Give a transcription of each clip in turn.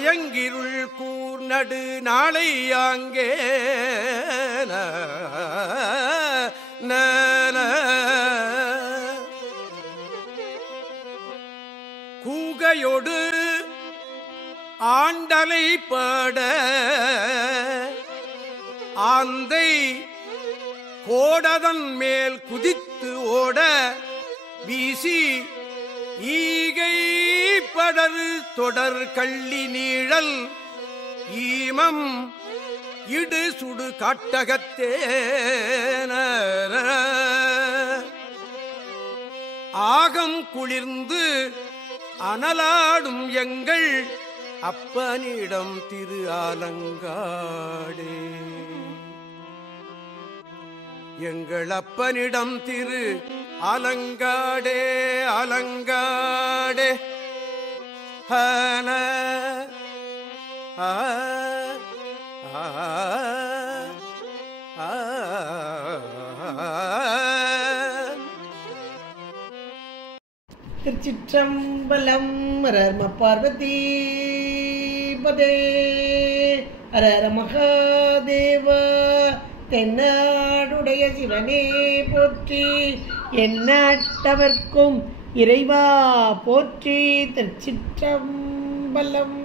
நயங்கிருள் கூர்நடு நாளை யாங்கே கூகையொடு ஆண்டலை பாட ஆந்தை கோடதன் மேல் குதித்து ஓட வீசி ஈகை படரு தொடர் கள்ளி நீழல் ஈமம் இடு சுடு காட்டகத்தே ஆகம் குளிர்ந்து அனலாடும் எங்கள் அப்பனிடம் திரு ஆலங்காடே. எங்கள் அப்பனிடம் திரு ஆலங்காடே ஆலங்காடே. ஹன திருச்சிற்றம்பலம். ஹர பார்வதி பதே ஹர மகாதேவ. தென்னாடுடைய சிவனே போற்றி, எந்நாட்டவர்க்கும் இறைவா போற்றி. திருச்சிற்றம்பலம்.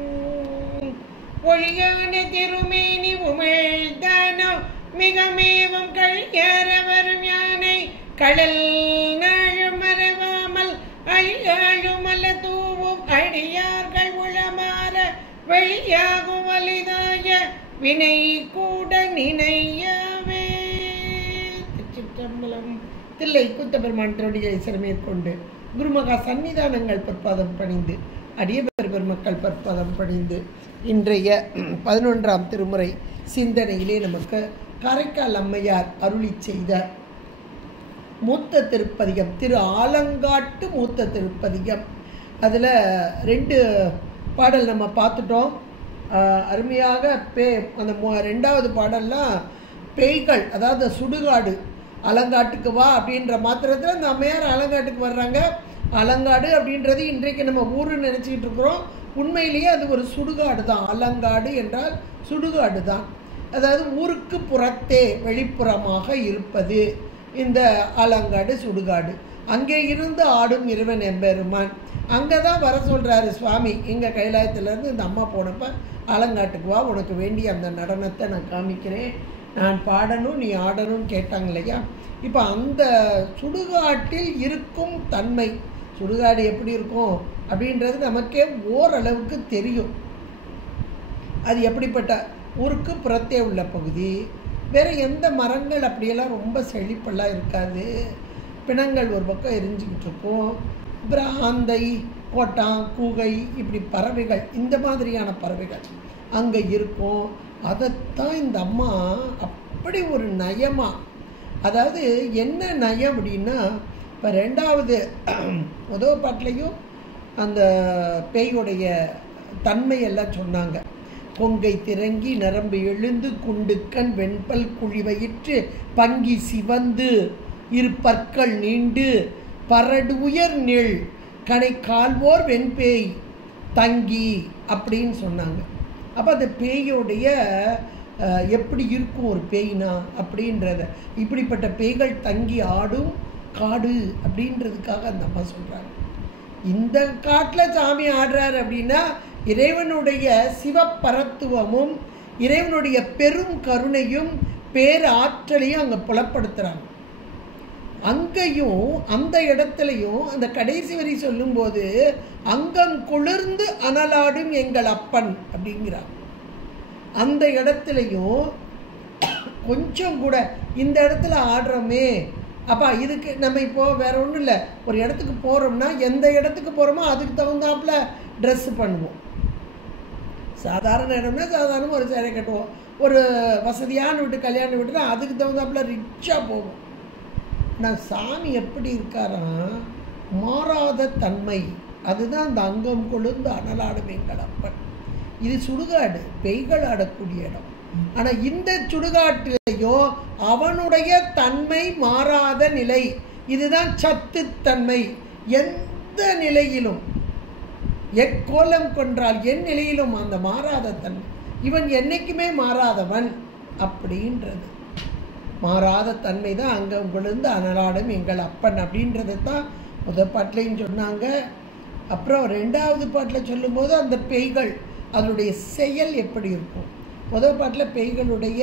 ஒழியான திருமேனி உமிழ்தானோ மிகமேவும் கழியறவரும் யானை கடல் நாழும் மறவாமல் அழியாழுமல தூவும் அடியார்கள் உளமாற வெளியாகும் வலிதாய வினை கூட நினையவே. திருச்சிற்றம்பலம். தில்லை கூத்தபெருமான் திருவடிகளை சிறமேற்கொண்டு குருமகா சன்னிதானங்கள் பொற்பாதம் பணிந்து அடியவர் பெருமக்கள் பொற்பாதம் பணிந்து இன்றைய 11ஆம் திருமுறை சிந்தனையிலே நமக்கு காரைக்கால் அம்மையார் அருளி செய்த மூத்த திருப்பதிகம், திரு ஆலங்காட்டு மூத்த திருப்பதிகம். அதில் 2 பாடல் நம்ம பார்த்துட்டோம். அருமையாக அந்த 2வது பாடல்லாம் பேய்கள், அதாவது சுடுகாடு, அலங்காட்டுக்கு வா அப்படின்ற மாத்திரத்தில் அந்த அம்மையார் அலங்காட்டுக்கு வர்றாங்க. அலங்காடு அப்படின்றது இன்றைக்கு நம்ம ஊருன்னு நினச்சிக்கிட்டு இருக்கிறோம். உண்மையிலேயே அது ஒரு சுடுகாடு தான். அலங்காடு என்றால் சுடுகாடு தான். அதாவது ஊருக்கு புறத்தே வெளிப்புறமாக இருப்பது இந்த அலங்காடு, சுடுகாடு. அங்கே இருந்து ஆடும் இறைவன் எம்பெருமான். அங்கே தான் வர சொல்கிறாரு சுவாமி. எங்கள் கைலாயத்திலேருந்து இந்த அம்மா போனப்போ அலங்காட்டுக்கு வா, உனக்கு வேண்டிய அந்த நடனத்தை நான் காமிக்கிறேன், நான் பாடணும், நீ ஆடணும்னு கேட்டாங்க இல்லையா. இப்போ அந்த சுடுகாட்டில் இருக்கும் தன்மை, சுடுகாடு எப்படி இருக்கும் அப்படின்றது நமக்கே ஓரளவுக்கு தெரியும். அது எப்படிப்பட்ட ஊருக்கு புறத்தே உள்ள பகுதி. வேறு எந்த மரங்கள் அப்படியெல்லாம் ரொம்ப செழிப்பெல்லாம் இருக்காது. பிணங்கள் ஒரு பக்கம் எரிஞ்சிக்கிட்டு இருக்கும். பிராந்தை, கோட்டான், கூகை, இப்படி பறவைகள், இந்த மாதிரியான பறவைகள் அங்கே இருக்கும். அதைத்தான் இந்த அம்மா அப்படி ஒரு நயமாக, அதாவது என்ன நயம் அப்படின்னா, இப்போ 2வது முதல் பாட்டிலையும் அந்த பேயுடைய தன்மையெல்லாம் சொன்னாங்க. கொங்கை திறங்கி நரம்பு எழுந்து குண்டுக்கண் வெண்பல் குழிவயிற்று பங்கி சிவந்து இரு பற்கள் நீண்டு பரடு உயர் நெல் கனை கால்வோர் வெண்பேய் தங்கி அப்படின்னு சொன்னாங்க. அப்போ அந்த பேயோடைய எப்படி இருக்கும் ஒரு பேய்னா அப்படின்றத, இப்படிப்பட்ட பேய்கள் தங்கி ஆடும் காடு அப்படின்றதுக்காக அந்த அம்மா சொல்கிறாங்க. இந்த காட்டில் சாமி ஆடுறாரு அப்படின்னா இறைவனுடைய சிவப்பரத்துவமும் இறைவனுடைய பெரும் கருணையும் பேராற்றலையும் அங்கே புலப்படுத்துகிறாங்க. அங்கேயும் அந்த இடத்துலையும் அந்த கடைசி வரி சொல்லும்போது அங்கம் குளிர்ந்து அனலாடும் எங்கள் அப்பன் அப்படிங்கிறாங்க. அந்த இடத்துலையும் கொஞ்சம் கூட இந்த இடத்துல ஆடுறோமே, அப்பா இதுக்கு நம்ம இப்போது வேறு ஒன்றும் இல்லை, ஒரு இடத்துக்கு போகிறோம்னா எந்த இடத்துக்கு போகிறோமோ அதுக்கு தகுந்தாப்புல ட்ரெஸ்ஸு பண்ணுவோம். சாதாரண இடம்னா சாதாரணமாக ஒரு சேரை கட்டுவோம். ஒரு வசதியான வீட்டு கல்யாணம் வீட்டுனா அதுக்கு தகுந்தாப்புல ரிச்சாக போவோம். ஆனால் சாமி எப்படி இருக்காராம், மாறாத தன்மை. அதுதான் அந்த அங்கம் கொழுந்து அனலாடும் எங்கள் அப்பன். இது சுடுகாடு, பெய்கள் ஆடக்கூடிய இடம். ஆனால் இந்த சுடுகாட்டிலையும் அவனுடைய தன்மை மாறாத நிலை. இதுதான் சத்துத்தன்மை. எந்த நிலையிலும் எக்கோலம் கொன்றால் என் நிலையிலும் அந்த மாறாத தன்மை, இவன் என்னைக்குமே மாறாதவன் அப்படின்றது மாறாத தன்மை தான் அங்கே உங்களிருந்து அனலாடும் எங்கள் அப்பன் அப்படின்றது தான் முதல் பாட்டிலையும் சொன்னாங்க. அப்புறம் 2வது பாட்டில் சொல்லும்போது அந்த பேய்கள் அதனுடைய செயல் எப்படி இருக்கும். முதல் பாட்டில் பேய்களுடைய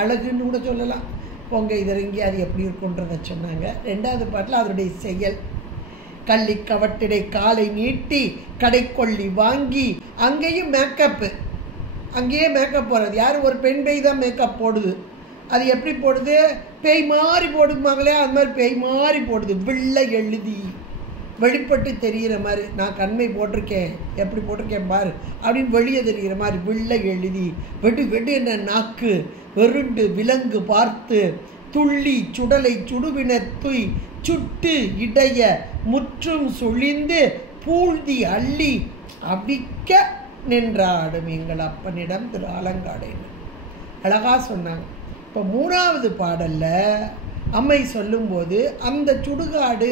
அழகுன்னு கூட சொல்லலாம், பொங்க இதறங்கி அது எப்படி இருக்குன்றதை சொன்னாங்க. 2வது பாட்டில் அதனுடைய செயல், கள்ளி கவட்டிடை காலை நீட்டி கடைக்கொள்ளி வாங்கி, அங்கேயும் மேக்கப்பு, அங்கேயே மேக்கப் போடுறது யார், ஒரு பெண் பேய் தான் மேக்கப் போடுது. அது எப்படி போடுது, பேய் மாறி போடுமாங்களே அது மாதிரி பேய் மாறி போடுது. வெள்ளை எழுதி வெளிப்பட்டு தெரிகிற மாதிரி, நான் கண்மை போட்டிருக்கேன் எப்படி போட்டிருக்கேன் பாரு அப்படின்னு வெளியே தெரிகிற மாதிரி வெள்ளை எழுதி, வெடு வெடு என்ன நாக்கு வெருண்டு விலங்கு பார்த்து துள்ளி சுடலை சுடுவின துய் சுட்டு இடைய முற்றும் சுழிந்து பூழ்தி அள்ளி அவிக்க நின்றாடும் எங்கள் அப்பனிடம் திரு ஆலங்காடேன்னு அழகா சொன்னாங்க. இப்போ 3வது பாடலில் அம்மை சொல்லும்போது அந்த சுடுகாடு,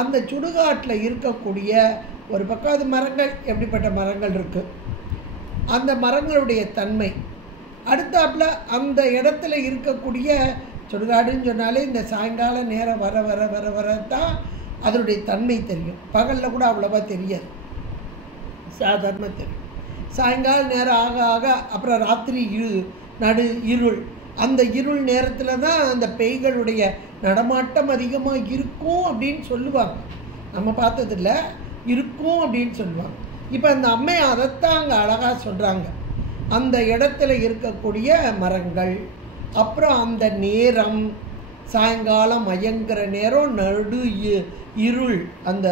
அந்த சுடுகாட்டில் இருக்கக்கூடிய ஒரு பக்கம் அது மரங்கள், எப்படிப்பட்ட மரங்கள் இருக்குது, அந்த மரங்களுடைய தன்மை. அடுத்தாப்புல அந்த இடத்துல இருக்கக்கூடிய சுடுகாடுன்னு சொன்னாலே இந்த சாயங்கால நேரம் வர வர வர வர தான் அதனுடைய தன்மை தெரியும். பகலில் கூட அவ்வளோவா தெரியாது, சாதாரண தெரியும். சாயங்கால நேரம் ஆக ஆக அப்புறம் ராத்திரி நடு இருள், அந்த இருள் நேரத்தில் தான் அந்த பேய்களுடைய நடமாட்டம் அதிகமாக இருக்கும் அப்படின்னு சொல்லுவாங்க. நம்ம பார்த்ததில்ல, இருக்கும் அப்படின்னு சொல்லுவாங்க. இப்போ அந்த அம்மை அதைத்தான் அங்கே அழகாக சொல்கிறாங்க. அந்த இடத்துல இருக்கக்கூடிய மரங்கள், அப்புறம் அந்த நேரம் சாயங்காலம் மயங்குற நேரம், நடு இருள், அந்த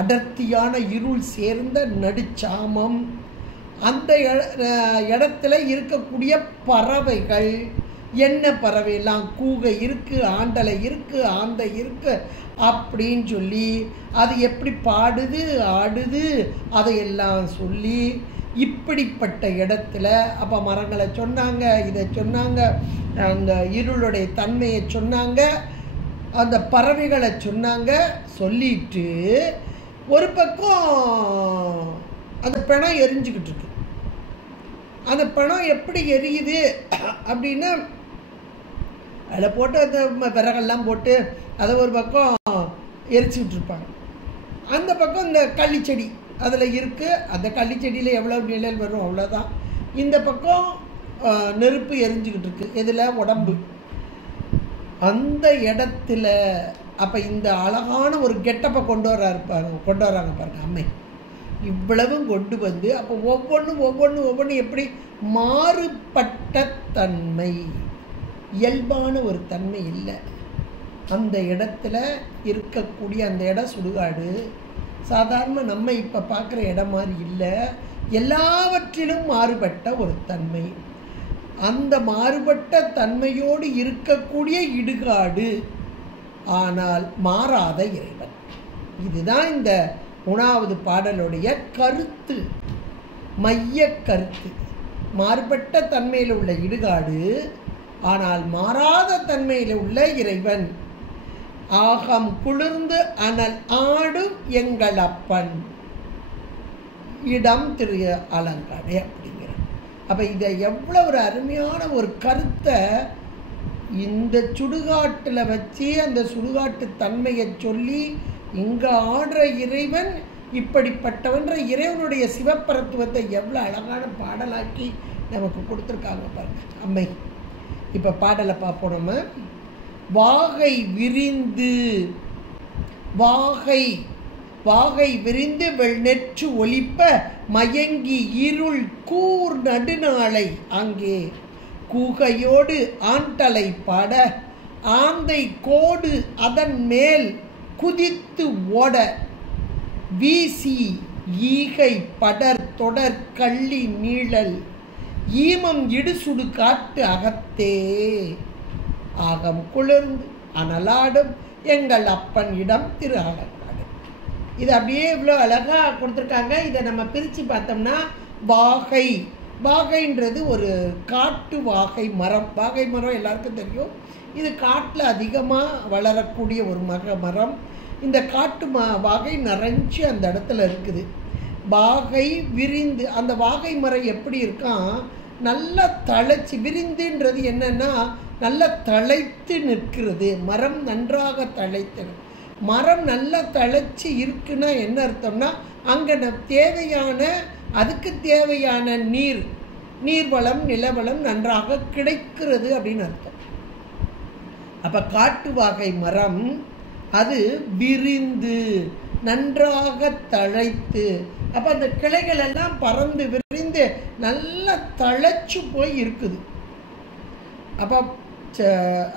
அடர்த்தியான இருள் சேர்ந்த நடுச்சாமம், அந்த இடத்துல இருக்கக்கூடிய பறவைகள், என்ன பறவையெல்லாம், கூகை இருக்குது, ஆண்டலை இருக்குது, ஆந்தை இருக்குது அப்படின்னு சொல்லி அது எப்படி பாடுது ஆடுது அதையெல்லாம் சொல்லி இப்படிப்பட்ட இடத்துல அப்போ மரங்களை சொன்னாங்க, இதை சொன்னாங்க, அந்த இருளுடைய தன்மையை சொன்னாங்க, அந்த பறவைகளை சொன்னாங்க. சொல்லிட்டு ஒரு பக்கம் அந்த பிணம் எரிஞ்சுக்கிட்டு இருக்கு. அந்த பிணம் எப்படி எரியுது அப்படின்னா, அதில் போட்டு அந்த விறகெல்லாம் போட்டு அதை ஒரு பக்கம் எரிச்சுக்கிட்டு இருப்பாங்க. அந்த பக்கம் இந்த கள்ளிச்செடி அதில் இருக்குது, அந்த கள்ளிச்செடியில் எவ்வளோ நிழல் வரும் அவ்வளோதான். இந்த பக்கம் நெருப்பு எரிஞ்சுக்கிட்டு இருக்குது, இதில் உடம்பு. அந்த இடத்துல அப்போ இந்த அழகான ஒரு கெட்டப்பை கொண்டு வராங்க பாருங்க அம்மை. இவ்வளவும் கொண்டு வந்து அப்போ ஒவ்வொன்றும் எப்படி மாறுபட்ட தன்மை, இயல்பான ஒரு தன்மை இல்லை. அந்த இடத்துல இருக்கக்கூடிய அந்த இடம் சுடுகாடு, சாதாரண நம்ம இப்போ பார்க்குற இடம் மாதிரி இல்லை, எல்லாவற்றிலும் மாறுபட்ட ஒரு தன்மை. அந்த மாறுபட்ட தன்மையோடு இருக்கக்கூடிய இடுகாடு, ஆனால் மாறாத இறைவன். இதுதான் இந்த 3வது பாடலுடைய கருத்து, மைய கருத்து. மாறுபட்ட தன்மையில் உள்ள இடுகாடு, ஆனால் மாறாத தன்மையில் உள்ள இறைவன். ஆகம் குளிர்ந்து அனல் ஆடும் எங்கள் அப்பன் இடம் திரு ஆலங்காடே அப்படிங்கிற. அப்போ இதை எவ்வளோ ஒரு அருமையான ஒரு கருத்தை இந்த சுடுகாட்டில் வச்சு அந்த சுடுகாட்டு தன்மையை சொல்லி இங்கே ஆடுற இறைவன் இப்படிப்பட்டவன்ற இறைவனுடைய சிவப்பரத்துவத்தை எவ்வளோ அழகான பாடலாக்கி நமக்கு கொடுத்துருக்காங்க பாருங்க அம்மை. இப்போ பாடலை பார்ப்போம் நம்ம. வாகை விரிந்து வெள்நெற்று ஒலிப்ப மயங்கி இருள் கூர் நடுநாளை அங்கே கூகையோடு ஆண்டலை பாட ஆந்தை கோடு அதன் மேல் குதித்து ஓட வீசி ஈகை படர் தொடர் கள்ளி நீழல் ஈமம் இடுசுடு காட்டு அகத்தே ஆகம் குளிர்ந்து அனலாடும் எங்கள் அப்பன் இடம் திரு ஆலங்காடு. இது அப்படியே இவ்வளோ அழகாக கொடுத்துருக்காங்க. இதை நம்ம பிரித்து பார்த்தோம்னா, வாகைன்றது ஒரு காட்டு வாகை மரம். வாகை மரம் எல்லாருக்கும் தெரியும், இது காட்டில் அதிகமாக வளரக்கூடிய ஒரு மரம். இந்த காட்டு வாகை நிறைஞ்சி அந்த இடத்துல இருக்குது. வாகை விரிந்து, அந்த வாகை மரம் எப்படி இருக்கான், நல்லா தழைச்சி, விரிந்துன்றது என்னன்னா நல்லா தழைத்து நிற்கிறது. மரம் நன்றாக தழைத்து, மரம் நல்லா தழைச்சி இருக்குன்னா என்ன அர்த்தம்னா அங்கே தேவையான, அதுக்கு தேவையான நீர்வளம் நிலவளம் நன்றாக கிடைக்கிறது அப்படின்னு அர்த்தம். அப்போ காட்டு வாகை மரம் அது விரிந்து நன்றாக தழைத்து, அப்போ அந்த கிளைகள் எல்லாம் பறந்து விரிந்து நல்லா தழைச்சு போய் இருக்குது. அப்போ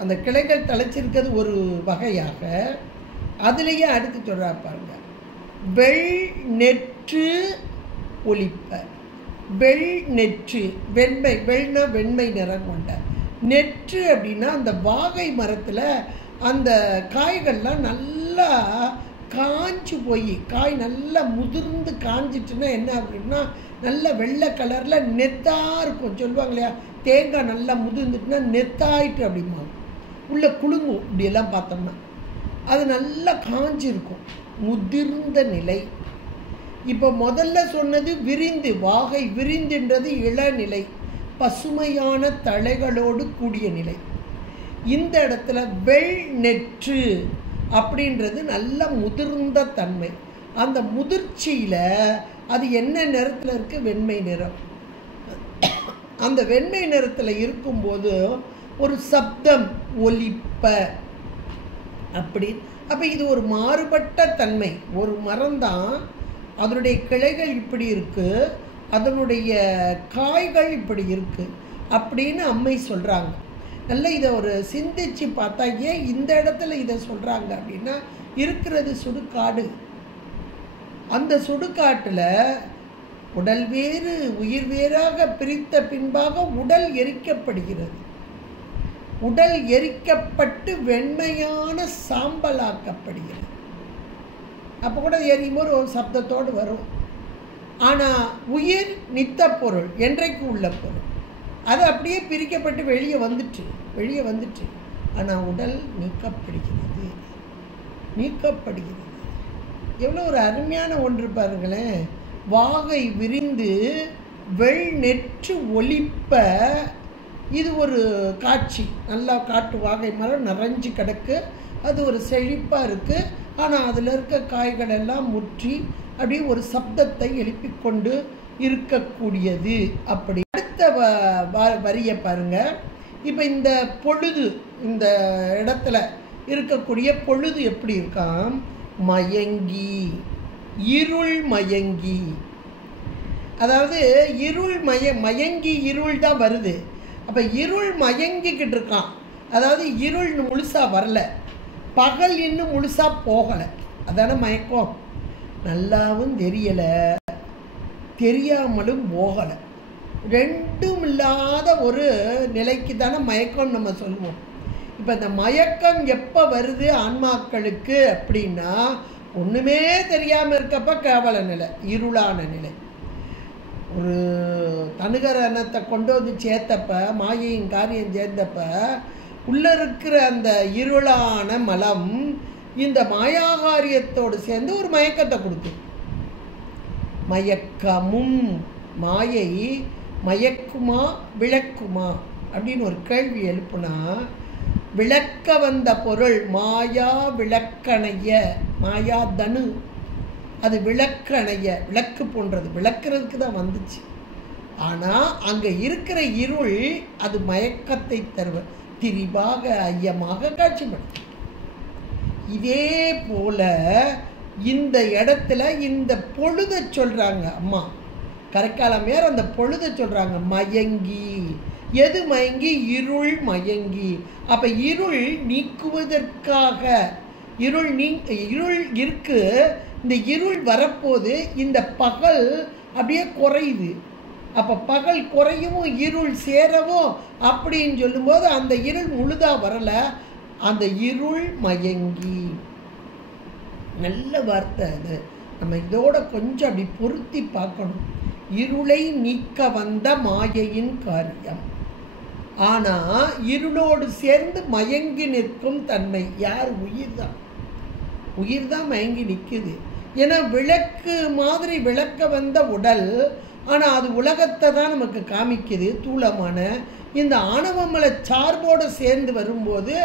அந்த கிளைகள் தழைச்சிருக்கிறது ஒரு வகையாக. அதுலேயே அடுத்து சொல்கிறா பாருங்க, வெள் நெற்று ஒளிப்ப. வெள் நெற்று, வெண்மை, வெள்னா வெண்மை நிறம் கொண்ட, நெற்று அப்படின்னா அந்த வாகை மரத்தில் அந்த காய்கள்லாம் நல்லா காஞ்சி போய், காய் நல்லா முதிர்ந்து காஞ்சிட்டுன்னா என்ன அப்படின்னா நல்ல வெள்ளை கலரில் நெத்தாக இருக்கும். சொல்லுவாங்க இல்லையா, தேங்காய் நல்லா முதிர்ந்துட்டுனா நெத்தாயிட்டு அப்படிமா உள்ள குலுங்கும். இப்படியெல்லாம் பார்த்தோம்னா அது நல்லா காஞ்சிருக்கும், முதிர்ந்த நிலை. இப்போ முதல்ல சொன்னது விரிந்து, வாகை விரிந்துன்றது இளநிலை, பசுமையான தழைகளோடு கூடிய நிலை. இந்த இடத்துல வெள் நெற்று அப்படின்றது நல்ல முதிர்ந்த தன்மை. அந்த முதிர்ச்சியில் அது என்ன நிறத்தில் இருக்குது, வெண்மை நிறம். அந்த வெண்மை நிறத்தில் இருக்கும்போது ஒரு சப்தம் ஒலிப்ப அப்படி. அப்போ இது ஒரு மாறுபட்ட தன்மை. ஒரு மரம்தான், அதனுடைய கிளைகள் இப்படி இருக்குது, அதனுடைய காய்கள் இப்படி இருக்குது அப்படின்னு அம்மை சொல்கிறாங்க. நல்லா இதை ஒரு சிந்திச்சு பார்த்தா, ஏன் இந்த இடத்துல இதை சொல்கிறாங்க அப்படின்னா, இருக்கிறது சுடுகாடு. அந்த சுடுகாட்டில் உடல் வேறு உயிர் வேறாக பிரித்த பின்பாக உடல் எரிக்கப்படுகிறது. உடல் எரிக்கப்பட்டு வெண்மையான சாம்பலாக்கப்படுகிறது. அப்போ கூட எரியும் போது ஒரு சப்தத்தோடு வரும். ஆனால் உயிர் நித்த பொருள், என்றைக்கு உள்ள பொருள், அது அப்படியே பிரிக்கப்பட்டு வெளியே வந்துட்டு. ஆனால் உடல் நீக்கப்படுகிறது. எவ்வளோ ஒரு அருமையான ஒன்று பாருங்களேன். வாகை விரிந்து வெள் நெற்று ஒளிப்ப, இது ஒரு காட்சி. நல்லா காட்டு வாகை மரம் நிறைஞ்சு கிடக்கு, அது ஒரு செழிப்பாக இருக்குது. ஆனால் அதில் இருக்க காய்கள் எல்லாம் முற்றி அப்படியே ஒரு சப்தத்தை எழுப்பிக்கொண்டு இருக்கக்கூடியது. அப்படி அடுத்த வரியை பாருங்க. இப்போ இந்த பொழுது, இந்த இடத்துல இருக்கக்கூடிய பொழுது எப்படி இருக்கான், மயங்கி, இருள் மயங்கி. அதாவது இருள் மயங்கி இருள் தான் வருது. அப்போ இருள் மயங்கிக்கிட்டு இருக்கான். அதாவது இருள் முழுசாக வரல, பகல் இன்னும் முழுசாக போகலை. அதான மயக்கம். நல்லாவும் தெரியலை, தெரியாமலும் போகலை. ரெண்டும் இல்லாத ஒரு நிலைக்கு தானே மயக்கம் நம்ம சொல்லுவோம். இப்போ இந்த மயக்கம் எப்போ வருது ஆன்மாக்களுக்கு அப்படின்னா, ஒன்றுமே தெரியாமல் இருக்கப்ப கேவல நிலை, இருளான நிலை. ஒரு தனுகரணத்தை கொண்டு வந்து சேர்த்தப்ப, மாயையின் காரியம் சேர்ந்தப்ப உள்ளே இருக்கிற அந்த இருளான மலம் இந்த மாயாகாரியத்தோடு சேர்ந்து ஒரு மயக்கத்தை கொடுக்கும். மயக்கமும், மாயை மயக்குமா விளக்குமா அப்படின்னு ஒரு கேள்வி எழுப்புனா, விளக்க வந்த பொருள் மாயா விளக்கணைய, மாயா தனு, அது விளக்கணைய, விளக்கு போன்றது, விளக்குறதுக்கு தான் வந்துச்சு. ஆனால் அங்கே இருக்கிற இருள் அது மயக்கத்தை தருவ திரிவாக ஐயமாக காட்சிப்படும். இதே போல இந்த இடத்துல இந்த பொழுதை சொல்கிறாங்க அம்மா கரைக்காலமையார். அந்த பொழுதை சொல்கிறாங்க மயங்கி. எது மயங்கி? இருள் மயங்கி. அப்போ இருள் நீக்குவதற்காக, இருள் இருக்கு, இந்த இருள் வரப்போது இந்த பகல் அப்படியே குறையுது. அப்போ பகல் குறையவும் இருள் சேரவும் அப்படின்னு சொல்லும்போது அந்த இருள் முழுதாக வரலை, அந்த இருள் மயங்கி. நல்ல வார்த்தை அது. நம்ம இதோட கொஞ்சம் அப்படி பொருத்தி பார்க்கணும். இருளை நீக்க வந்த மாயையின் காரியம். ஆனால் இருளோடு சேர்ந்து மயங்கி நிற்கும் தன்மை யார்? உயிர் தான். உயிர் தான் மயங்கி நிற்குது. ஏன்னா விளக்கு மாதிரி விளக்க வந்த உடல், ஆனால் அது உலகத்தை தான் நமக்கு காமிக்குது. தூளமான இந்த ஆணவமல சார்போடு சேர்ந்து வரும்போது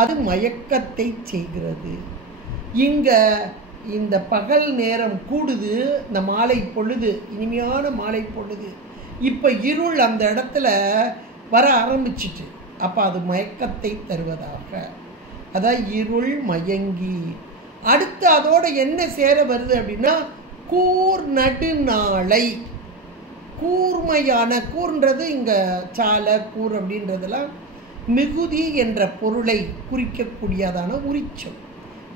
அது மயக்கத்தை செய்கிறது. இங்கே இந்த பகல் நேரம் கூடுது, இந்த மாலை பொழுது, இனிமையான மாலை பொழுது. இப்போ இருள் அந்த இடத்துல வர ஆரம்பிச்சிட்டு, அப்போ அது மயக்கத்தை தருவதாக. அதான் இருள் மயங்கி. அடுத்து அதோடு என்ன சேர வருது அப்படின்னா கூர் நடுநாளை. கூர்மையான, கூர்ன்றது இங்கே சாலை கூர் அப்படின்றதெல்லாம் மிகுதி என்ற பொருளை குறிக்கக்கூடியதான உரிச்சொல்.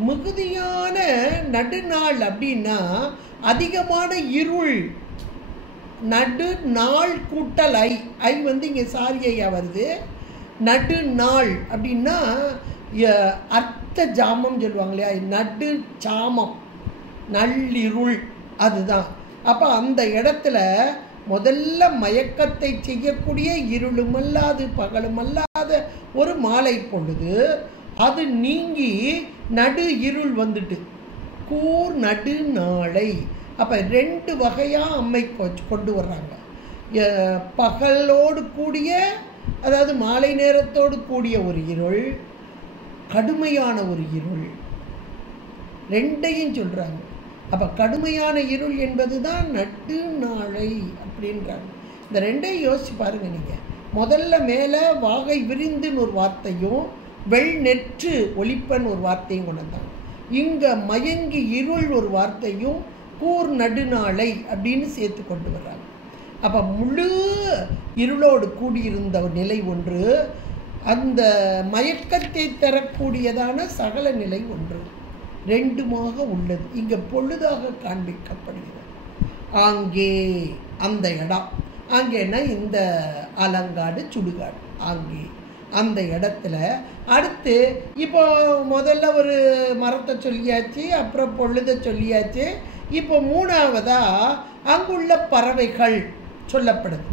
மிகுதியான நடுநாள் அப்படின்னா அதிகமான இருள். நடுநாள் கூட்டல் ஐ, ஐ வந்து இங்கே சாரியையா வருது. நடுநாள் அப்படின்னா அர்த்த ஜாமம் சொல்லுவாங்க இல்லையா, நடு சாமம், நள்ளிருள், அதுதான். அப்போ அந்த இடத்துல முதல்ல மயக்கத்தை செய்யக்கூடிய இருளுமல்லாது பகலுமல்லாத ஒரு மாலை பொழுது அது நீங்கி நடு இருள் வந்துட்டு கூர் நடு நாளை. அப்போ 2 வகையாக அம்மை கொண்டு வர்றாங்க. பகலோடு கூடிய, அதாவது மாலை நேரத்தோடு கூடிய ஒரு இருள், கடுமையான ஒரு இருள், 2ஐயும் சொல்கிறாங்க. அப்போ கடுமையான இருள் என்பது தான் நடு நாளை அப்படின்றாங்க. இந்த 2ஐயும் யோசிச்சு பாருங்க நீங்கள். முதல்ல மேலே வாகை விரிந்துன்னு ஒரு வார்த்தையும் வெள் நெற்று ஒளிப்பன் ஒரு வார்த்தையும் கொண்டு வந்தாங்க. இங்கே மயங்கி இருள் ஒரு வார்த்தையும் கூர் நடுநாளை அப்படின்னு சேர்த்து கொண்டு வர்றாங்க. அப்போ முழு இருளோடு கூடியிருந்த ஒரு நிலை ஒன்று, அந்த மயக்கத்தை தரக்கூடியதான சகல நிலை ஒன்று, 2மாக உள்ளது. இங்கே பொழுதாக காண்பிக்கப்படுகிறது. ஆங்கே அந்த இடம், அங்கேன்னா இந்த அலங்காடு சுடுகாடு, ஆங்கே அந்த இடத்துல. அடுத்து இப்போ முதல்ல ஒரு மரத்தை சொல்லியாச்சு, அப்புறம் பொழுதை சொல்லியாச்சு. இப்போ 3வதாக அங்குள்ள பறவைகள் சொல்லப்படுது.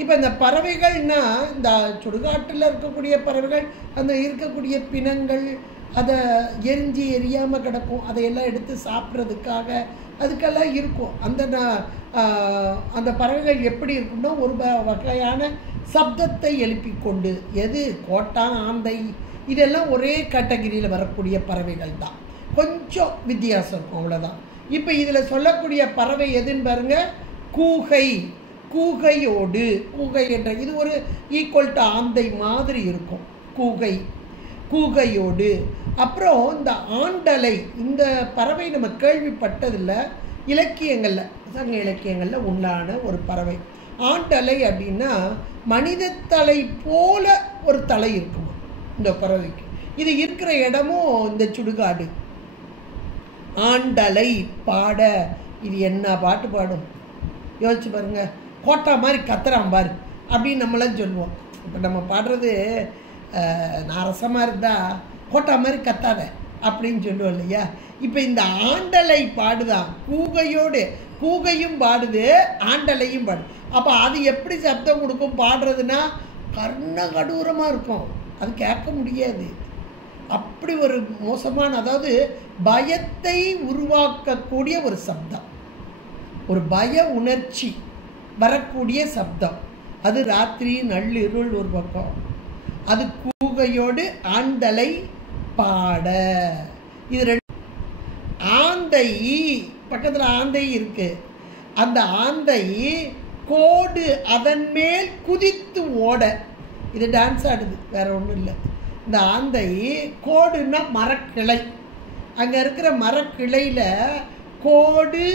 இப்போ இந்த பறவைகள்னா இந்த சுடுகாட்டில் இருக்கக்கூடிய பறவைகள், அந்த இருக்கக்கூடிய பிணங்கள், அதை எரிஞ்சு எரியாமல் கிடக்கும், அதையெல்லாம் எடுத்து சாப்பிட்றதுக்காக அதுக்கெல்லாம் இருக்கும். அந்த பறவைகள் எப்படி இருக்குன்னா ஒரு வகையான சப்தத்தை எழுப்பி கொண்டு, எது கோட்டான் ஆந்தை இதெல்லாம் ஒரே கேட்டகிரியில் வரக்கூடிய பறவைகள் தான், கொஞ்சம் வித்தியாசம் இருக்கும், அவ்வளோதான். இப்போ இதில் சொல்லக்கூடிய பறவை எதுன்னு பாருங்க, கூகை. கூகையோடு, கூகை என்ற இது ஒரு ஈக்குவல் டு ஆந்தை மாதிரி இருக்கும், கூகை, கூகையோடு. அப்புறம் இந்த ஆண்டலை, இந்த பறவை நம்ம கேள்விப்பட்டதில்லை, இலக்கியங்களில், சங்க இலக்கியங்களில் உண்டான ஒரு பறவை. ஆண்டலை அப்படின்னா மனித தலை போல ஒரு தலை இருக்குமா இந்த பறவைக்கு. இது இருக்கிற இடமும் இந்த சுடுகாடு. ஆண்டலை பாட, இது என்ன பாட்டு பாடும் யோசிச்சு பாருங்க. கோட்டா மாதிரி கத்துறான் பாரு அப்படின்னு நம்மளாம் சொல்லுவோம். இப்போ நம்ம பாடுறது நாரசமாக இருந்தால் கோட்டா மாதிரி கத்தாத அப்படின்னு சொல்லுவோம் இல்லையா. இப்போ இந்த ஆண்டலை பாடுதான், கூகையோடு, கூகையும் பாடுது ஆண்டலையும் பாடுது. அப்போ அது எப்படி சப்தம் கொடுக்கும் பாடுறதுன்னா கர்ண கடூரமாக இருக்கும், அது கேட்க முடியாது. அப்படி ஒரு மோசமான, அதாவது பயத்தை உருவாக்கக்கூடிய ஒரு சப்தம், ஒரு பய உணர்ச்சி வரக்கூடிய சப்தம். அது ராத்திரி நள்ளிருள் ஒரு பக்கம், அது கூகையோடு ஆண்டலை பாட. இது 2. ஆந்தை பக்கத்தில் ஆந்தை இருக்கு, அந்த ஆந்தை கோடு அதன் மேல் குதித்து ஓட, இது டான்ஸ் ஆடுது, வேற ஒன்றும் இல்லை. இந்த ஆந்தை கோடுன்னா மரக்கிளை, அங்கே இருக்கிற மரக்கிளையில் கோடு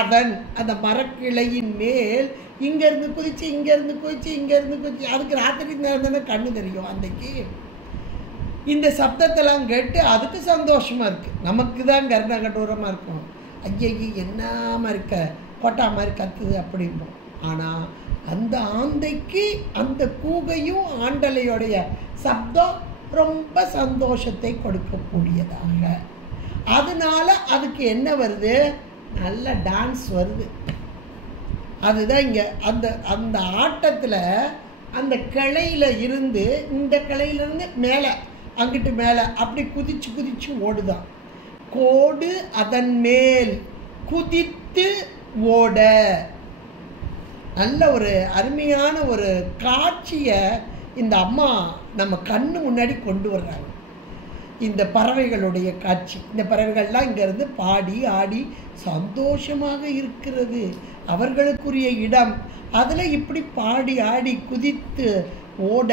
அதன், அந்த மரக்கிளையின் மேல் இங்கேருந்து குதிச்சு இங்கேருந்து குதிச்சு இங்கேருந்து குதிச்சு, அதுக்கு ராத்திரி நேரம் தானே கண்ணு தெரியும் அன்றைக்கி. இந்த சப்தத்தெல்லாம் கேட்டு அதுக்கு சந்தோஷமாக இருக்குது, நமக்கு தான் கர்ண கடூரமாக இருக்கும். ஐயையே என்னாமல் இருக்க, கோட்டா மாதிரி கத்துது அப்படிம்போம். ஆனால் அந்த ஆந்தைக்கு அந்த கூகையும் ஆண்டலையோடைய சப்தம் ரொம்ப சந்தோஷத்தை கொடுக்கக்கூடியதாக. அதனால அதுக்கு என்ன வருது, நல்ல டான்ஸ் வருது. அதுதான் இங்கே அந்த அந்த ஆட்டத்தில் அந்த கிளையில் இருந்து, இந்த கிளையிலேருந்து மேலே அங்கிட்டு மேலே அப்படி குதிச்சு குதிச்சு ஓடுதான். கோடு அதன் மேல் குதித்து ஓட. நல்ல ஒரு அருமையான ஒரு காட்சியை இந்த அம்மா நம்ம கண்ணு முன்னாடி கொண்டு வர்றாங்க. இந்த பறவைகளுடைய காட்சி. இந்த பறவைகள்லாம் இங்கேருந்து பாடி ஆடி சந்தோஷமாக இருக்கிறது. அவர்களுக்குரிய இடம். அதில் இப்படி பாடி ஆடி குதித்து ஓட,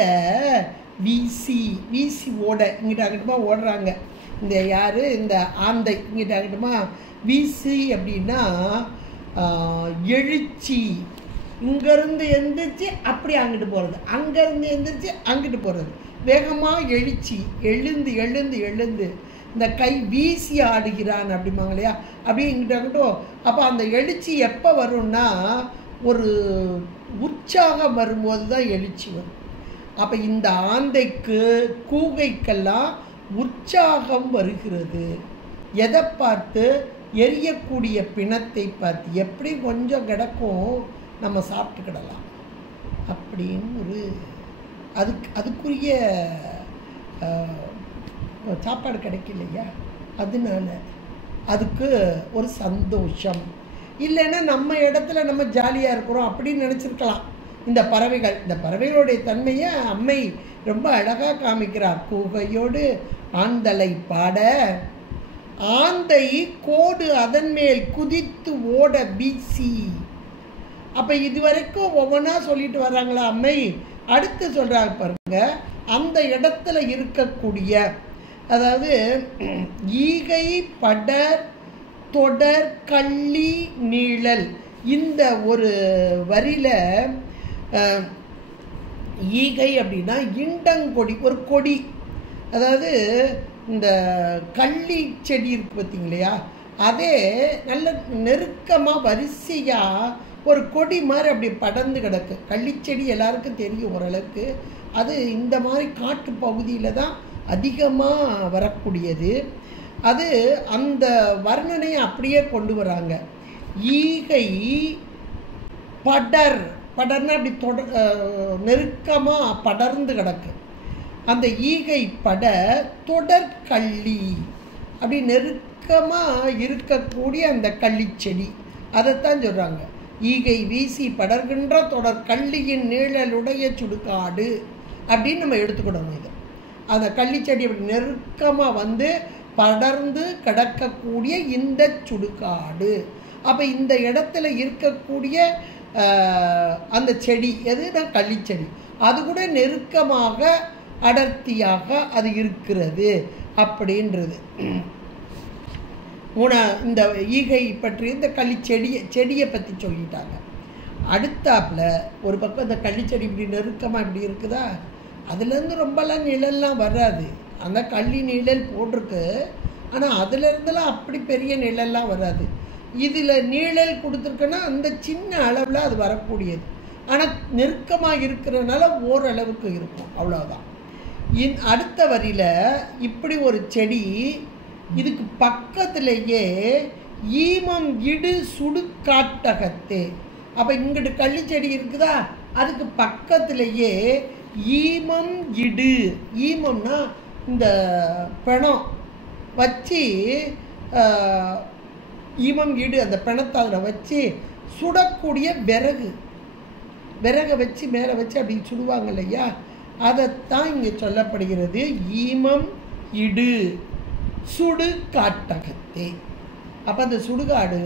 வீசி வீசி ஓட, இங்கிட்ட அங்கிட்டமா ஓடுறாங்க. இந்த யார், இந்த ஆந்தை இங்கிட்ட அங்கிட்டமா வீசி அப்படின்னா எழுச்சி. இங்கேருந்து எந்திரிச்சு அப்படி அங்கிட்டு போகிறது, அங்கேருந்து எந்திரிச்சு அங்கிட்டு போகிறது, வேகமாக எழுச்சி, எழுந்து எழுந்து எழுந்து இந்த கை வீசி ஆடுகிறான் அப்படிம்பாங்க இல்லையா, அப்படியே இங்கிட்ட அங்கிட்டும். அப்போ அந்த எழுச்சி எப்போ வரும்னா ஒரு உற்சாகம் வரும்போது தான் எழுச்சி வரும். அப்போ இந்த ஆந்தைக்கு கூகைக்கெல்லாம் உற்சாகம் வருகிறது. எதை பார்த்து? எரியக்கூடிய பிணத்தை பார்த்து. எப்படி கொஞ்சம் கிடக்கும், நம்ம சாப்பிட்டுக்கிடலாம் அப்படின்னு ஒரு அதுக்குரிய சாப்பாடு கிடைக்கலையா, அதனால அதுக்கு ஒரு சந்தோஷம். இல்லைன்னா நம்ம இடத்துல நம்ம ஜாலியாக இருக்கிறோம் அப்படின்னு நினச்சிருக்கலாம். இந்த பறவைகள், இந்த பறவைகளுடைய தன்மையை அம்மை ரொம்ப அழகாக காமிக்கிறார். கூகையோடு ஆந்தலை பாட, ஆந்தை கோடு அதன் மேல் குதித்து ஓட வீசி. அப்போ இதுவரைக்கும் ஒவ்வொன்றா சொல்லிட்டு வர்றாங்களா அம்மை. அடுத்து சொல்கிறாங்க பாருங்க, அந்த இடத்துல இருக்கக்கூடிய, அதாவது ஈகை படர் தொடர் கள்ளி நீழல், இந்த ஒரு வரியில் ஈகை அப்படின்னா இண்டங்கொடி, ஒரு கொடி. அதாவது இந்த கள்ளி செடி இருக்கு பார்த்தீங்களா, அதே நல்ல நெருக்கமாக வரிசையாக ஒரு கொடி மாதிரி அப்படி படர்ந்து கிடக்கு. கள்ளிச்செடி எல்லாருக்கும் தெரியும் ஓரளவுக்கு. அது இந்த மாதிரி காட்டு பகுதியில் தான் அதிகமாக வரக்கூடியது. அது அந்த வர்ணனையை அப்படியே கொண்டு வராங்க. ஈகை படர், படர்னா அப்படி நெருக்கமாக படர்ந்து கிடக்கு. அந்த ஈகை பட தொடர்கள்ளி, அப்படி நெருக்கமாக இருக்கக்கூடிய அந்த கள்ளிச்செடி, அதைத்தான் சொல்கிறாங்க. ஈகை வீசி படர்கின்ற தொடர் கள்ளியின் நீழலுடைய சுடுகாடு அப்படின்னு நம்ம எடுத்துக்கிடணும். இது அந்த கள்ளிச்செடி அப்படி நெருக்கமாக வந்து படர்ந்து கிடக்கக்கூடிய இந்த சுடுகாடு. அப்போ இந்த இடத்துல இருக்கக்கூடிய அந்த செடி எதுனா கள்ளிச்செடி, அது கூட நெருக்கமாக அடர்த்தியாக அது இருக்கிறது அப்படின்றது. இந்த ஈகை பற்றி இந்த செடியை பற்றி சொல்லிட்டாங்க. அடுத்தாப்பில் ஒரு பக்கம் இந்த கள்ளிச்செடி இப்படி நெருக்கமாக இப்படி இருக்குதா, அதுலேருந்து ரொம்பலாம் நிழல்லாம் வராது. அந்த கள்ளி நிழல் போட்டிருக்கு, ஆனால் அதுலேருந்துலாம் அப்படி பெரிய நிழல்லாம் வராது. இதில் நிழல் கொடுத்துருக்குன்னா அந்த சின்ன அளவில் அது வரக்கூடியது. ஆனால் நெருக்கமாக இருக்கிறதுனால ஓரளவுக்கு இருக்கும், அவ்வளோதான். அடுத்த வரியில் இப்படி ஒரு செடி, இதுக்கு பக்கத்திலேயே ஈமம் இடு சுடுகாட்டகத்தே. அப்போ இங்கிட்டு கள்ளிச்செடி இருக்குதா, அதுக்கு பக்கத்திலேயே ஈமம் இடு. ஈமம்னா இந்த பிணம் வச்சு, ஈமம் இடு அந்த பிணத்தை அதில் வச்சு சுடக்கூடிய விறகை வச்சு மேலே வச்சு அப்படி சுடுவாங்க இல்லையா, அதைத்தான் இங்கே சொல்லப்படுகிறது. ஈமம் இடு சுடு காட்டகத்தே. அப்போ அந்த சுடுகாடு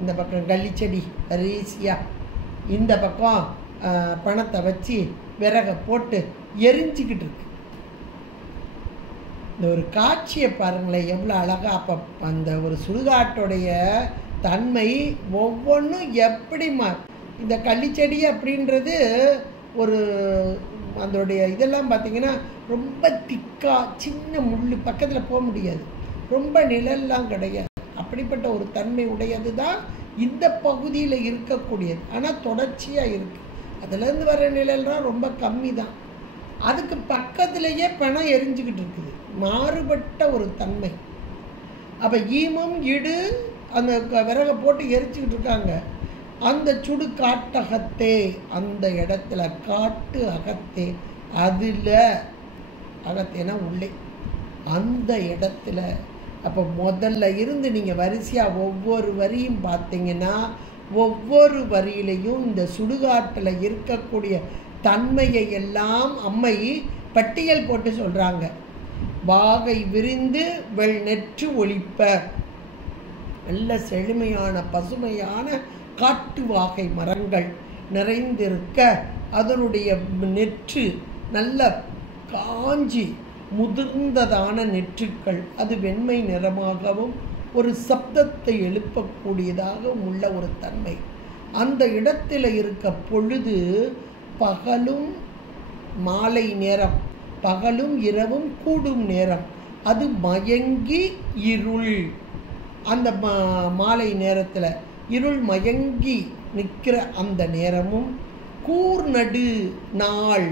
இந்த பக்கம் கள்ளிச்செடி வரிசையாக, இந்த பக்கம் பணத்தை வச்சு விறகை போட்டு எரிஞ்சிக்கிட்டு இருக்கு. இந்த ஒரு காட்சியை பாருங்களேன் எவ்வளோ அழகாக. அப்போ அந்த ஒரு சுடுகாட்டுடைய தன்மை ஒவ்வொன்றும் எப்படிமா, இந்த கள்ளிச்செடி அப்படின்றது ஒரு அதோடைய இதெல்லாம் பார்த்திங்கன்னா ரொம்ப திக்காக, சின்ன முள், பக்கத்தில் போக முடியாது, ரொம்ப நிழல்லாம் கிடையாது. அப்படிப்பட்ட ஒரு தன்மை உடையது தான் இந்த பகுதியில் இருக்கக்கூடியது. ஆனால் தொடர்ச்சியாக இருக்குது. அதுலேருந்து வர நிழல்னால் ரொம்ப கம்மி தான். அதுக்கு பக்கத்திலேயே பணம் எரிஞ்சிக்கிட்டு இருக்குது, மாறுபட்ட ஒரு தன்மை. அப்போ ஈமம் இடு அந்த விறகை போட்டு எரிச்சிக்கிட்டு இருக்காங்க. அந்த சுடு காட்டகத்தே, அந்த இடத்துல காட்டு அகத்தே, அதில் அகத்தேனா உள்ளே, அந்த இடத்துல அப்போ முதல்ல இருந்து நீங்கள் வரிசையாக ஒவ்வொரு வரியும் பார்த்தீங்கன்னா ஒவ்வொரு வரியிலையும் இந்த சுடுகாட்டில் இருக்கக்கூடிய தன்மையை எல்லாம் அம்மை பட்டியல் போட்டு சொல்கிறாங்க. வாகை விரிந்து வெள்நெற்று ஒளிப்ப, நல்ல செழுமையான பசுமையான காட்டு வாகை மரங்கள் நிறைந்திருக்க, அதனுடைய நெற்று நல்ல காஞ்சி முதிர்ந்ததான நெற்றுக்கள், அது வெண்மை நிறமாகவும் ஒரு சப்தத்தை எழுப்பக்கூடியதாகவும் உள்ள ஒரு தன்மை. அந்த இடத்துல இருக்க பொழுது பகலும் மாலை நேரம், பகலும் இரவும் கூடும் நேரம், அது மயங்கி இருள். அந்த மாலை நேரத்தில் இருள் மயங்கி நிற்கிற அந்த நேரமும், கூர்நடு நாள்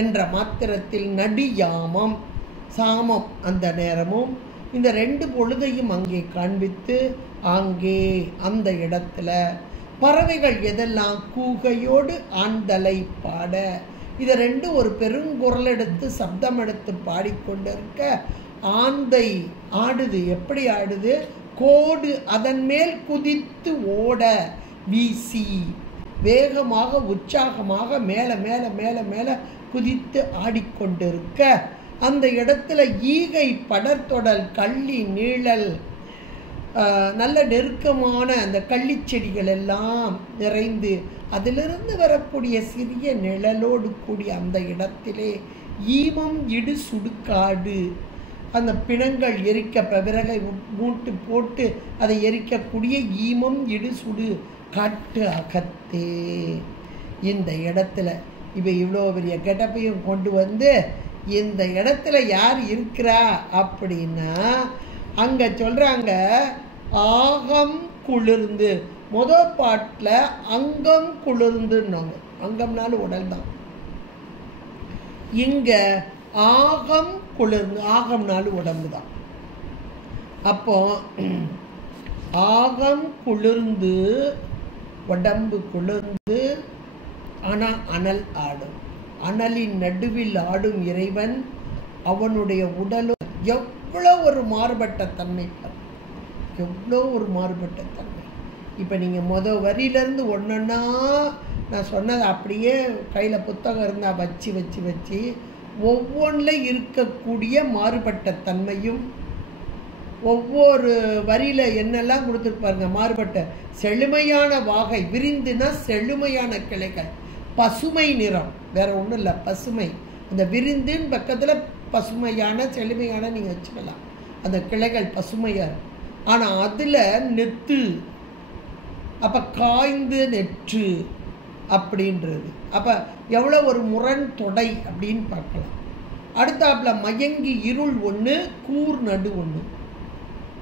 என்ற மாத்திரத்தில் நடு யாமம் சாமம் அந்த நேரமும், இந்த 2 பொழுதையும் அங்கே காண்பித்து அங்கே அந்த இடத்துல பறவைகள் எதெல்லாம் கூகையோடு ஆண்தலை பாட, இதை 2 ஒரு பெருங்குரல் எடுத்து சப்தம் எடுத்து பாடிக்கொண்டிருக்க, ஆந்தை ஆடுது. எப்படி ஆடுது? கோடு அதன் மேல் குதித்து ஓட வீசி வேகமாக உற்சாகமாக மேலே மேலே மேலே மேலே குதித்து ஆடிக்கொண்டிருக்க, அந்த இடத்துல ஈகை படர்தொடல் கள்ளி நீழல் நல்ல நெருக்கமான அந்த கள்ளிச்செடிகள் எல்லாம் நிறைந்து அதிலிருந்து வரக்கூடிய சிறிய நிழலோடு கூடிய அந்த இடத்திலே ஈமம் இடு சுடுகாடு, அந்த பிணங்கள் எரிக்க விறகை மூட்டு போட்டு அதை எரிக்கக்கூடிய ஈமம் இடு சுடு காட்டு அகத்தே. இந்த இடத்துல இவை இவ்வளோ பெரிய கெட்டப்பையும் கொண்டு வந்து இந்த இடத்துல யார் இருக்கிறா அப்படின்னா அங்கே சொல்கிறாங்க, ஆகம் குளிர்ந்து. முதல் பாட்டில் அங்கம் குளிர்ந்துன்னாங்க, அங்கம்னாலும் உடல் தான். இங்கே ஆகம் குளிர்ந்து, ஆகம்னாலும் உடம்பு தான். அப்போ ஆகம் குளிர்ந்து உடம்பு குளிர்ந்து, ஆனால் அனல் ஆடும். அனலின் நடுவில் ஆடும் இறைவன், அவனுடைய உடலும் எவ்வளோ ஒரு மாறுபட்ட தன்மை, எவ்வளோ ஒரு மாறுபட்ட தன்மை. இப்போ நீங்கள் வரியிலேருந்து ஒன்றொன்னா நான் சொன்னது அப்படியே கையில் புத்தகம் இருந்தால் வச்சு வச்சு வச்சு ஒவ்வொன்றில் இருக்கக்கூடிய மாறுபட்ட தன்மையும், ஒவ்வொரு வரியில் என்னெல்லாம் கொடுத்துருப்பாருங்க மாறுபட்ட. செழுமையான வாகை விரிந்துனா செழுமையான கிளைகள், பசுமை நிறம், வேற ஒன்றும் இல்லை பசுமை. அந்த விரிந்தின் பக்கத்தில் பசுமையான செழுமையான நீங்கள் வச்சுக்கலாம், அந்த கிளைகள் பசுமையாக. ஆனால் அதில் நெத்து, அப்போ காய்ந்து நெற்று அப்படின்றது. அப்போ எவ்வளோ ஒரு முரண் தொடை அப்படின்னு பார்க்கலாம். அடுத்தாப்பில் மயங்கி இருள் ஒன்று, கூர் நடு ஒன்று.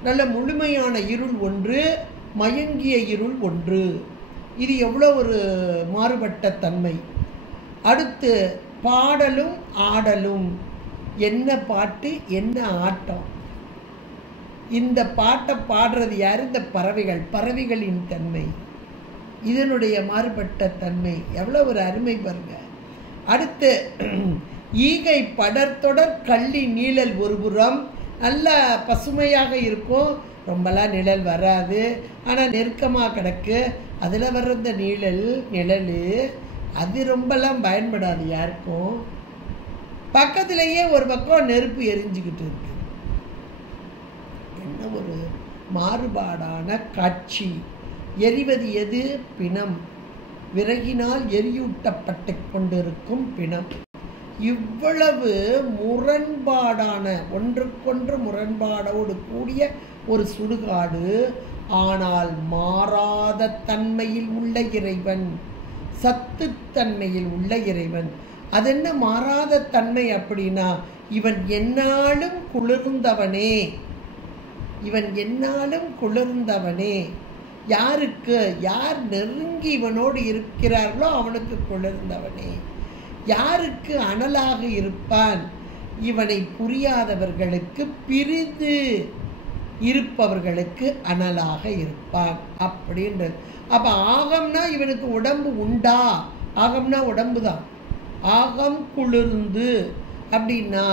நல்ல முழுமையான இருள் ஒன்று, மயங்கிய இருள் ஒன்று. இது எவ்வளோ ஒரு மாறுபட்ட தன்மை. அடுத்து பாடலும் ஆடலும், என்ன பாட்டு என்ன ஆட்டம். இந்த பாட்டை பாடுறது யார்? இந்த பறவைகள், பறவைகளின் தன்மை, இதனுடைய மாறுபட்ட தன்மை எவ்வளோ ஒரு அருமை பாருங்க. அடுத்து ஈகை படர்தொடர் கள்ளி நீழல் ஒரு புறம், நல்ல பசுமையாக இருக்கும், ரொம்பலாம் நிழல் வராது, ஆனால் நெருக்கமாக கிடக்கு. அதில் வர்ற இந்த நிழல் அது ரொம்பலாம் பயன்படாது யாருக்கும். பக்கத்திலேயே ஒரு பக்கம் நெருப்பு எரிஞ்சுக்கிட்டு இருக்கு. என்ன ஒரு மாறுபாடான காட்சி. எரிவது எது? பிணம். விறகினால் எரியூட்டப்பட்டு கொண்டிருக்கும் பிணம். இவ்வளவு முரண்பாடான, ஒன்றுக்கொன்று முரண்பாடோடு கூடிய ஒரு சுடுகாடு. ஆனால் மாறாத தன்மையில் உள்ள இறைவன், சத்துத்தன்மையில் உள்ள இறைவன். அது என்ன மாறாத தன்மை அப்படின்னா, இவன் எந்நாளும் குளிர்ந்தவனே, இவன் எந்நாளும் குளிர்ந்தவனே. யாருக்கு? யார் நெருங்கி இவனோடு இருக்கிறார்களோ அவனுக்கு குளிர்ந்தவனே. யாருக்கு அனலாக இருப்பான்? இவனை புரியாதவர்களுக்கு, பிரிந்து இருப்பவர்களுக்கு அனலாக இருப்பான் அப்படின்றது. அப்போ ஆகம்னா இவனுக்கு உடம்பு உண்டா? ஆகம்னா உடம்பு தான். ஆகம் குளிர்ந்து அப்படின்னா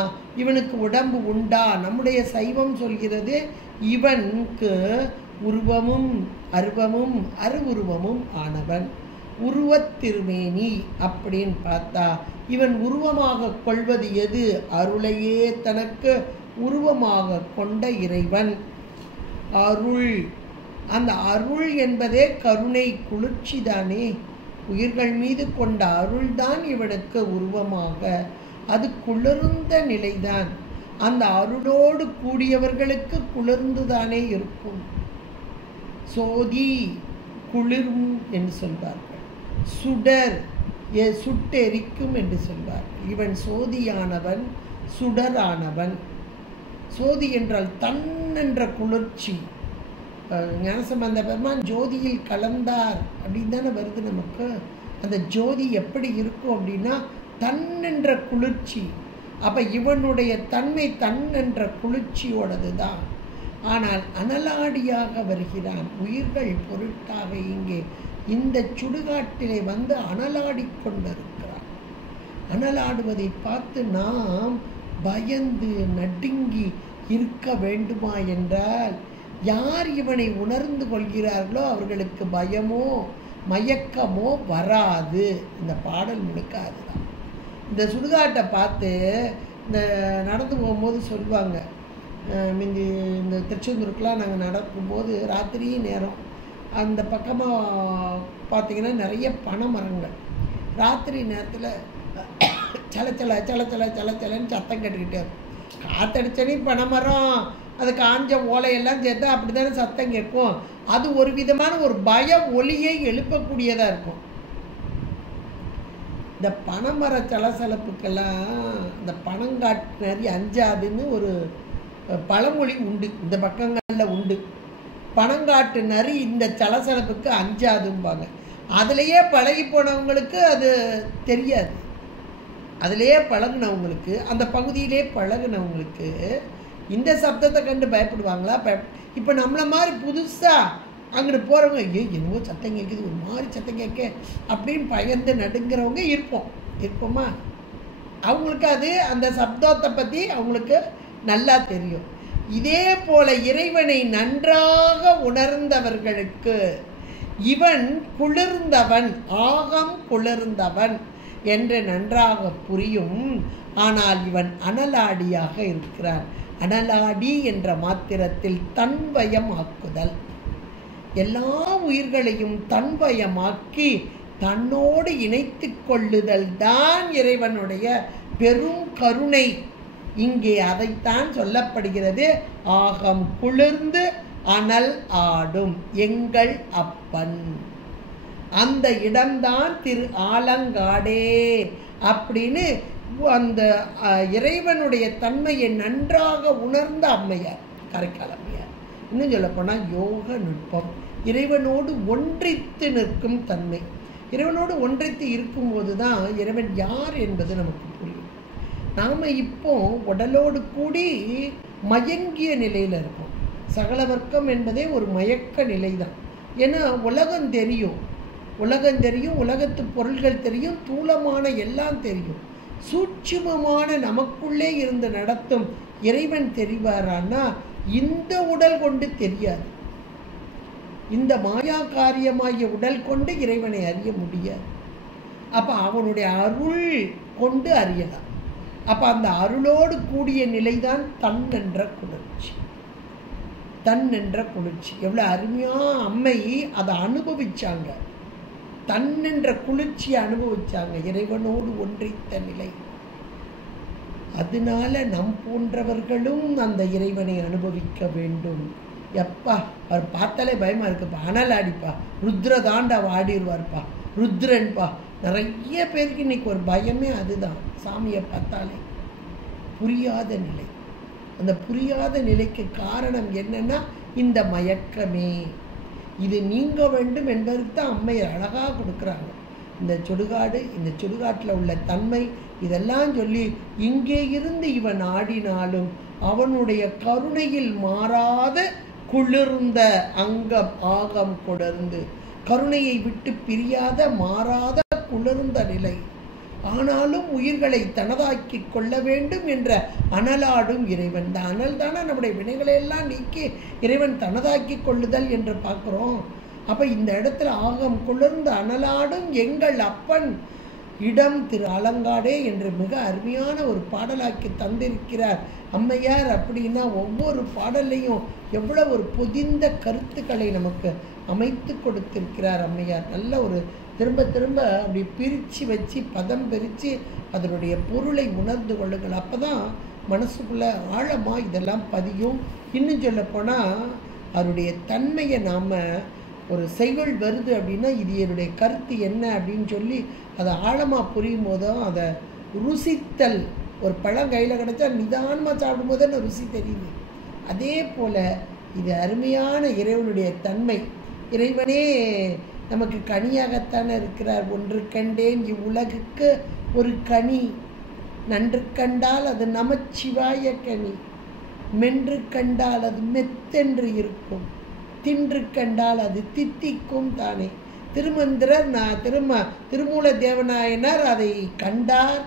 இவனுக்கு உடம்பு உண்டா? நம்முடைய சைவம் சொல்கிறது இவனுக்கு உருவமும் அருவமும் அருவுருவமும் ஆனவன். உருவத்திருமேனி அப்படின்னு பார்த்தா இவன் உருவமாக கொள்வது எது? அருளையே தனக்கு உருவமாக கொண்ட இறைவன். அருள், அந்த அருள் என்பதே கருணை குளிர்ச்சி தானே. உயிர்கள் மீது கொண்ட அருள்தான் இவனுக்கு உருவமாக. அது குளிர்ந்த நிலைதான். அந்த அருளோடு கூடியவர்களுக்கு குளிர்ந்துதானே இருக்கும். சோதி குளிரும் என்று சொல்வார்கள். சுடர் சுட்டெரிக்கும் என்று சொல்வார்கள். இவன் சோதியானவன், சுடரானவன். சோதி என்றால் தன் என்ற குளிர்ச்சி. ஞானசம்பந்த பெருமான் ஜோதியில் கலந்தார் அப்படின்னு தானே வருது நமக்கு. அந்த ஜோதி எப்படி இருக்கும் அப்படின்னா தன் என்ற குளிர்ச்சி. அப்போ இவனுடைய தன்மை தன் என்ற குளிர்ச்சியோடது தான். ஆனால் அனலாடியாக வருகிறான். உயிர்கள் பொருட்டாக இங்கே இந்த சுடுகாட்டிலே வந்து அனலாடி கொண்டிருக்கிறான். அனலாடுவதை பார்த்து நாம் பயந்து நடுங்கி இருக்க வேண்டுமா என்றால், யார் இவனை உணர்ந்து கொள்கிறார்களோ அவர்களுக்கு பயமோ மயக்கமோ வராது. இந்த பாடல் முழுக்க அதுதான். இந்த சுடுகாட்டை பார்த்து இந்த நடந்து போகும்போது சொல்லுவாங்க, மிந்தி இந்த திருச்செந்தூருக்கெலாம் நாங்கள் நடக்கும்போது ராத்திரி நேரம் அந்த பக்கமாக பார்த்திங்கன்னா நிறைய பனை மரங்கள். ராத்திரி நேரத்தில் சலச்சல சலச்சல சலச்சலன்னு சத்தம் கேட்டுக்கிட்டே இருக்கும். காற்றடிச்சனே பனை மரம், அது காஞ்ச ஓலையெல்லாம் சேர்த்தா அப்படி தானே சத்தம் கேட்கும். அது ஒரு விதமான ஒரு பய ஒலியை எழுப்பக்கூடியதாக இருக்கும். இந்த பனைமர சலசலப்புக்கெல்லாம் இந்த பனங்காட்டு நரி அஞ்சாதுன்னு ஒரு பழமொழி உண்டு, இந்த பக்கங்களில் உண்டு. பனங்காட்டு நரி இந்த சலசலப்புக்கு அஞ்சாதும்பாங்க. அதுலேயே பழகி போனவங்களுக்கு அது தெரியாது. அதிலேயே பழகுனவங்களுக்கு, அந்த பகுதியிலே பழகுனவங்களுக்கு இந்த சப்தத்தை கண்டு பயப்படுவாங்களா? இப்போ நம்மளை மாதிரி புதுசாக அங்கிட்டு போகிறவங்க, என்னவோ சத்தம் கேட்குது, ஒரு மாதிரி சத்தம் கேட்க அப்படின்னு பயந்து நடுங்கிறவங்க இருப்போமா? அவங்களுக்கு அது அந்த சப்தத்தை பற்றி அவங்களுக்கு நல்லா தெரியும். இதே போல இறைவனை நன்றாக உணர்ந்தவர்களுக்கு இவன் குளிர்ந்தவன், ஆகம் குளிர்ந்தவன் என்று நன்றாக புரியும். ஆனால் இவன் அனலாடியாக இருக்கிறான். அனலாடி என்ற மாத்திரத்தில் தன்வயமாக்குதல், எல்லா உயிர்களையும் தன்வயமாக்கி தன்னோடு இணைத்து கொள்ளுதல் தான் இறைவனுடைய பெரும் கருணை. இங்கே அதைத்தான் சொல்லப்படுகிறது. ஆகம் குளிர்ந்து அனல் ஆடும் எங்கள் அப்பன். அந்த இடம்தான் திரு ஆலங்காடே அப்படின்னு அந்த இறைவனுடைய தன்மையை நன்றாக உணர்ந்த அம்மையார், காரைக்கால் அம்மையார். இன்னும் சொல்லப்போனால் யோக நுட்பம், இறைவனோடு ஒன்றித்து நிற்கும் தன்மை. இறைவனோடு ஒன்றித்து இருக்கும்போது தான் இறைவன் யார் என்பது நமக்கு புரியும். நாம் இப்போ உடலோடு கூடி மயங்கிய நிலையில் இருக்கோம். சகல வர்க்கம் என்பதே ஒரு மயக்க நிலை தான். ஏன்னா உலகம் தெரியும், உலகத்து பொருள்கள் தெரியும், தூளமான எல்லாம் தெரியும். சூட்சுமமான நமக்குள்ளே இருந்து நடத்தும் இறைவன் தெரிவாரானா இந்த உடல் கொண்டு தெரியாது. இந்த மாயா காரியமாகிய உடல் கொண்டு இறைவனை அறிய முடியாது. அப்போ அவனுடைய அருள் கொண்டு அறியலாம். அப்போ அந்த அருளோடு கூடிய நிலைதான் தன் என்ற குளிர்ச்சி. தன் என்ற குளிர்ச்சி எவ்வளோ அருமையாக அம்மை அதை அனுபவிச்சாங்க. தன் என்ற குளிர்ச்சியை அனுபவிச்சாங்க, இறைவனோடு ஒன்றித்த நிலை. அதனால நம் போன்றவர்களும் அந்த இறைவனை அனுபவிக்க வேண்டும். எப்பா அவர் பார்த்தாலே பயமா இருக்குப்பா, அனல் ஆடிப்பா, ருத்ர தாண்டா ஆடிடுவார்ப்பா, ருத்ரன்பா. நிறைய பேருக்கு இன்னைக்கு ஒரு பயமே அதுதான், சாமியை பார்த்தாலே. புரியாத நிலை. அந்த புரியாத நிலைக்கு காரணம் என்னன்னா இந்த மயக்கமே. இது நீங்க வேண்டும் என்பதற்கு தான் அம்மையார் அழகாக கொடுக்குறாங்க. இந்த சுடுகாடு, இந்த சுடுகாட்டில் உள்ள தன்மை இதெல்லாம் சொல்லி, இங்கே இருந்து இவன் ஆடினாலும் அவனுடைய கருணையில் மாறாத குளிர்ந்த அங்கம் ஆகம் குளிர்ந்து, கருணையை விட்டு பிரியாத மாறாத குளிர்ந்த நிலை. ஆனாலும் உயிர்களை தனதாக்கி கொள்ள வேண்டும் என்ற அனலாடும் இறைவன். இந்த அனல் தானே நம்முடைய வினைகளை எல்லாம் நீக்கி இறைவன் தனதாக்கி கொள்ளுதல் என்று பார்க்குறோம். அப்போ இந்த இடத்துல ஆகம் குளிர்ந்து அனலாடும் எங்கள் அப்பன் இடம் திரு அலங்காடே என்று மிக அருமையான ஒரு பாடலாக்கி தந்திருக்கிறார் அம்மையார். அப்படின்னா ஒவ்வொரு பாடலையும் எவ்வளோ ஒரு பொதிந்த கருத்துக்களை நமக்கு அமைத்து கொடுத்திருக்கிறார் அம்மையார். நல்ல ஒரு திரும்ப திரும்ப அப்படி பிரித்து வச்சு பதம் பிரித்து அதனுடைய பொருளை உணர்ந்து கொள்ளுங்கள். அப்போ தான் மனசுக்குள்ளே ஆழமாக இதெல்லாம் பதியும். இன்னும் சொல்லப்போனால் அவருடைய தன்மையை நாம் ஒரு செய்யுள் வருது அப்படின்னா இது என்னுடைய கருத்து என்ன அப்படின்னு சொல்லி அதை ஆழமாக புரியும் போதும் அதை ருசித்தல். ஒரு பழம் கையில் கிடச்சா நிதானமாக சாப்பிடும்போது அந்த ருசி தெரியுது. அதே போல் இது அருமையான இறைவனுடைய தன்மை. இறைவனே நமக்கு கனியாகத்தானே இருக்கிறார். ஒன்று கண்டேன் இவ்வுலகுக்கு ஒரு கனி, நன்று கண்டால் அது நமச்சிவாய கனி, மென்று கண்டால் அது மெத்தென்று இருக்கும், தின்று கண்டால் அது தித்திக்கும் தானே. திருமந்திரர் திருமூல தேவநாயனார் அதை கண்டார்,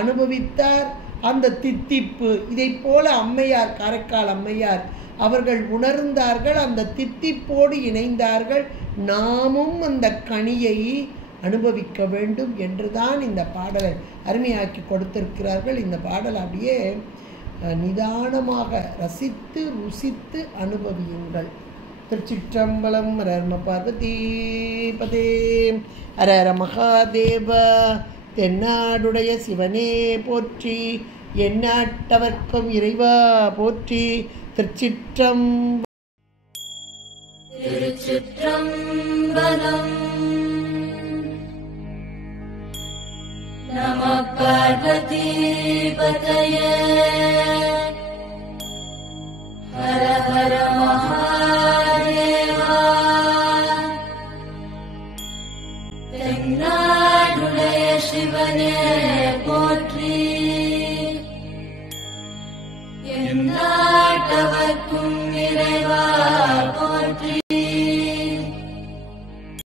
அனுபவித்தார். அந்த தித்திப்பு இதை போல அம்மையார், காரைக்கால் அம்மையார் அவர்கள் உணர்ந்தார்கள். அந்த தித்திப்போடு இணைந்தார்கள். நாமும் அந்த கனியை அனுபவிக்க வேண்டும் என்றுதான் இந்த பாடலை அருமையாக்கி கொடுத்திருக்கிறார்கள். இந்த பாடல் அப்படியே நிதானமாக ரசித்து ருசித்து அனுபவியுங்கள். திருச்சிற்றம்பலம். ஹர பார்வதி பதே, ஹர ஹர மகாதேவ. தென்னாடுடைய சிவனே போற்றி, எந்நாட்டவர்க்கும் இறைவா போற்றி. திருச்சிற்றம்பலம். நம பார்வதி பதயே. ஹர ஹர மகாதேவா. தென்னாடுடைய சிவனே போற்றி, எந்நாட்டவர்க்கும் இறைவா போற்றி.